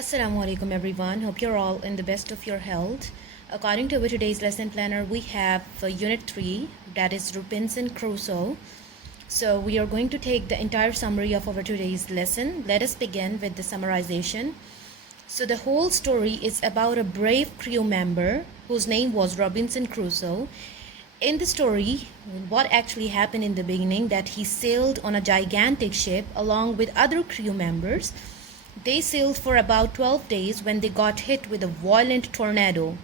Assalamu alaikum everyone. Hope you're all in the best of your health. According to today's lesson planner, we have unit 3, that is Robinson Crusoe. So we are going to take the entire summary of our today's lesson. Let us begin with the summarization. So the whole story is about a brave crew member whose name was Robinson Crusoe. In the story, what actually happened in the beginning, that he sailed on a gigantic ship along with other crew members. They sailed for about 12 days when they got hit with a violent tornado.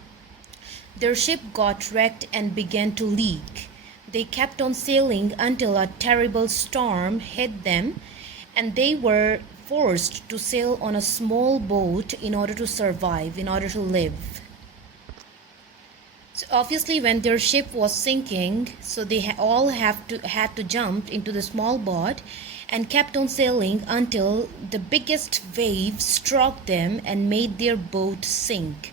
Their ship got wrecked and began to leak. They kept on sailing until a terrible storm hit them, and they were forced to sail on a small boat in order to survive, in order to live. So obviously when their ship was sinking, so they all had to jump into the small boat and kept on sailing until the biggest wave struck them and made their boat sink.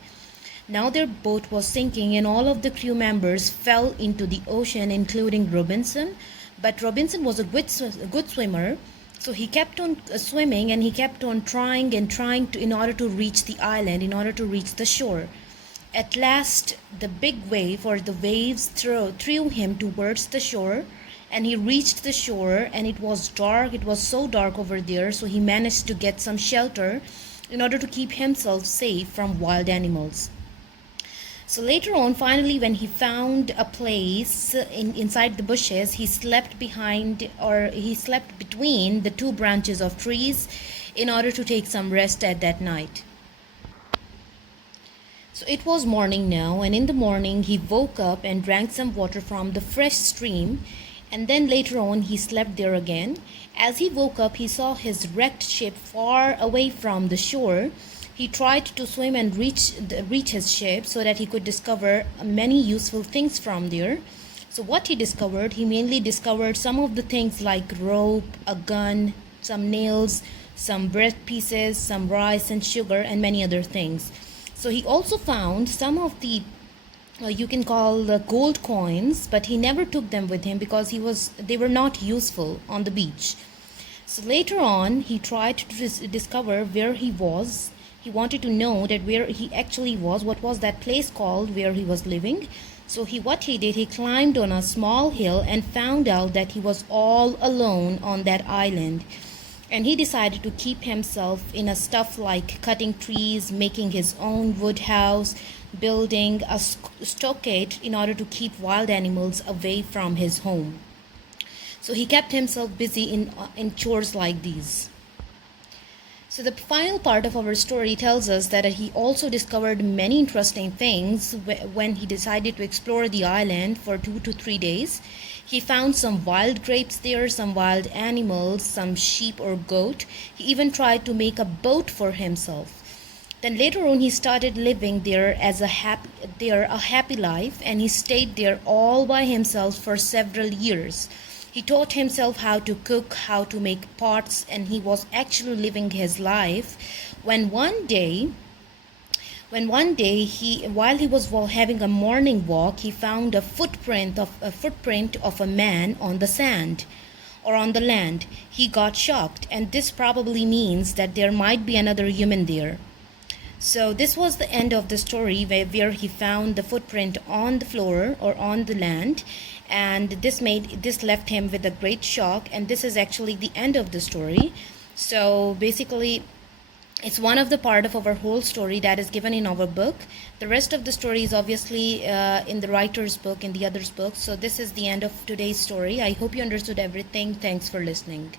Now their boat was sinking and all of the crew members fell into the ocean, including Robinson. But Robinson was a good swimmer, so he kept on swimming, and he kept on trying to in order to reach the island, in order to reach the shore. At last, the big wave or the waves threw him towards the shore, and he reached the shore, and it was dark. It was so dark over there, so he managed to get some shelter in order to keep himself safe from wild animals. So later on, finally, when he found a place inside the bushes, he slept between the two branches of trees in order to take some rest at that night. So it was morning now, and in the morning he woke up and drank some water from the fresh stream, and then later on he slept there again. As he woke up, he saw his wrecked ship far away from the shore. He tried to swim and reach his ship so that he could discover many useful things from there. So what he discovered, he mainly discovered some of the things like rope, a gun, some nails, some bread pieces, some rice and sugar, and many other things. So he also found some of the you can call gold coins, but he never took them with him because they were not useful on the beach. So later on, he tried to discover where he was. He wanted to know that where he actually was, what was that place called where he was living. So what he did, he climbed on a small hill and found out that he was all alone on that island. And he decided to keep himself in a stuff like cutting trees, making his own wood house, building a stockade in order to keep wild animals away from his home. So he kept himself busy in chores like these. So the final part of our story tells us that he also discovered many interesting things when he decided to explore the island for 2 to 3 days. He found some wild grapes there, some wild animals, some sheep or goat. He even tried to make a boat for himself. Then later on, he started living there a happy life, and he stayed there all by himself for several years. He taught himself how to cook, how to make pots, and he was actually living his life when one day while he was having a morning walk, he found a footprint of a man on the sand or on the land. He got shocked, and this probably means that there might be another human there. So this was the end of the story where he found the footprint on the floor or on the land, and this left him with a great shock, and this is actually the end of the story. So basically, it's one of the part of our whole story that is given in our book. The rest of the story is obviously in the writer's book, in the other's book. So this is the end of today's story. I hope you understood everything. Thanks for listening.